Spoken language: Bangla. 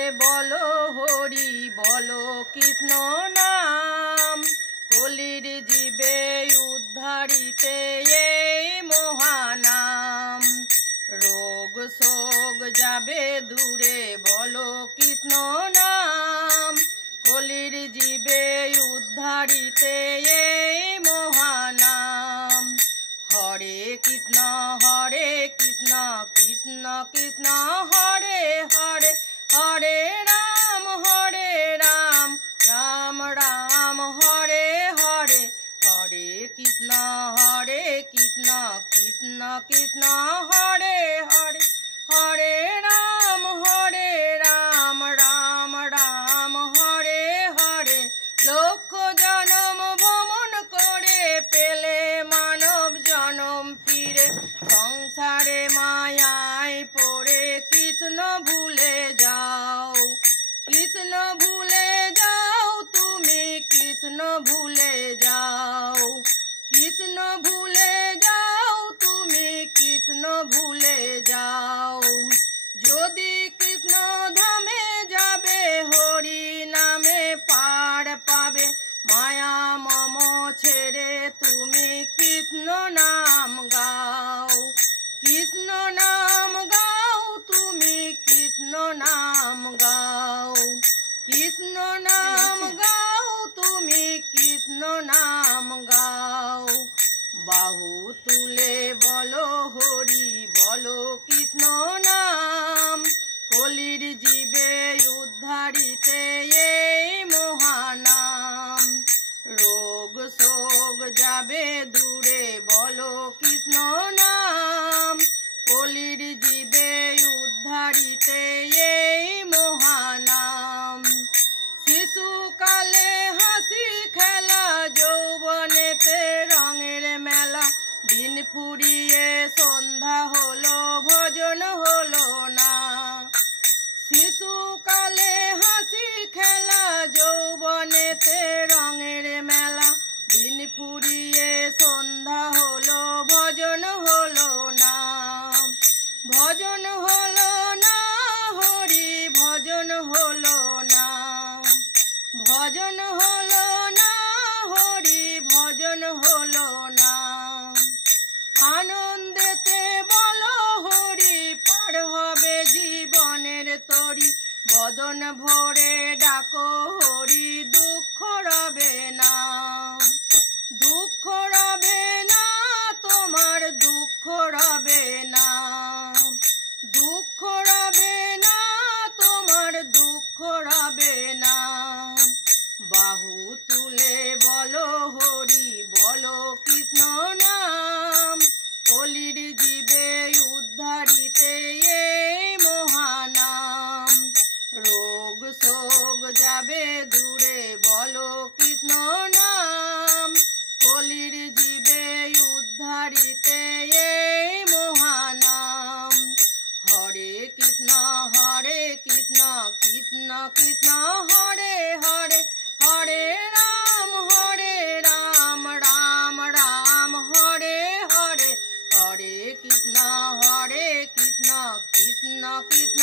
বলো হরি বলো কৃষ্ণ নাম, কলির জীবে উদ্ধারিতে এই মহানাম। রোগ শোক যাবে দূরে বলো কৃষ্ণ নাম, কলির জীবে উদ্ধারিতে এই মহানাম। হরে কৃষ্ণ কৃষ্ণ কৃষ্ণ হরে হরে, হরে রাম রাম রাম হরে হরে। হরে কৃষ্ণ কৃষ্ণ কৃষ্ণ হরে হরে, হরে রাম রাম রাম হরে হরে। লক্ষ জনম ভ্রমণ করে পেলে মানব জনম ফিরে, সংসারে মায়ায় পড়ে কৃষ্ণ ভুলে যাও। কৃষ্ণ ভুলে যাও তুমি, কৃষ্ণ ভুলে যাও। কৃষ্ণ ভুলে যাও তুমি, কৃষ্ণ ভুলে যাও। যদি কৃষ্ণ ধামে যাবে হরি নামে পার পাবে, মায়া মম ছেড়ে তুমি কৃষ্ণ নাম গাও। কৃষ্ণ নাম গাও তুমি, কৃষ্ণ নাম গাও। কৃষ্ণ নাম গাও তুমি, কৃষ্ণ নাম গাও। বাহু তুলে বলো হরি বলো কৃষ্ণ নাম, কলির জীবে উদ্ধারিতে এই মহানাম। রোগ শোক যাবে দূরে বলো কৃষ্ণ নাম, কলির জীবে উদ্ধারিতে এই মহানাম। শিশুকালে হাসি খেলা, যৌবনেতে রঙের মেলা, দিন ফুরিয়ে সন্ধ্যা হলো ভজন হলো না। শিশুকালে হাসি খেলা, যৌবনেতে রঙের মেলা, দিন ফুরিয়ে সন্ধ্যা হলো ভজন হলো না। ভজন হলো না হরি ভজন হলো না, ভজন হলো না হরি ভজন হলো না। আনন্দেতে বলো হরি পার হবে জীবনের তরি, বদন ভরে ডাকো হরি দুঃখ রবে না। দুঃখ রবে না তোমার, দুঃখ রবে না। দুঃখ রবে না তোমার, দুঃখ রবে না। বাহু তুলে বলো হরি বলো কৃষ্ণ নাম, কলির জীবে উদ্ধারিতে এই মহানাম। রোগ শোক যাবে দূরে বলো কৃষ্ণ নাম, কলির জীবে উদ্ধারিতে এই মহানাম। হরে কৃষ্ণ কৃষ্ণ কৃষ্ণ হরে হরে, হরে রাম রাম রাম হরে হরে। হরে কৃষ্ণ কৃষ্ণ কৃষ্ণ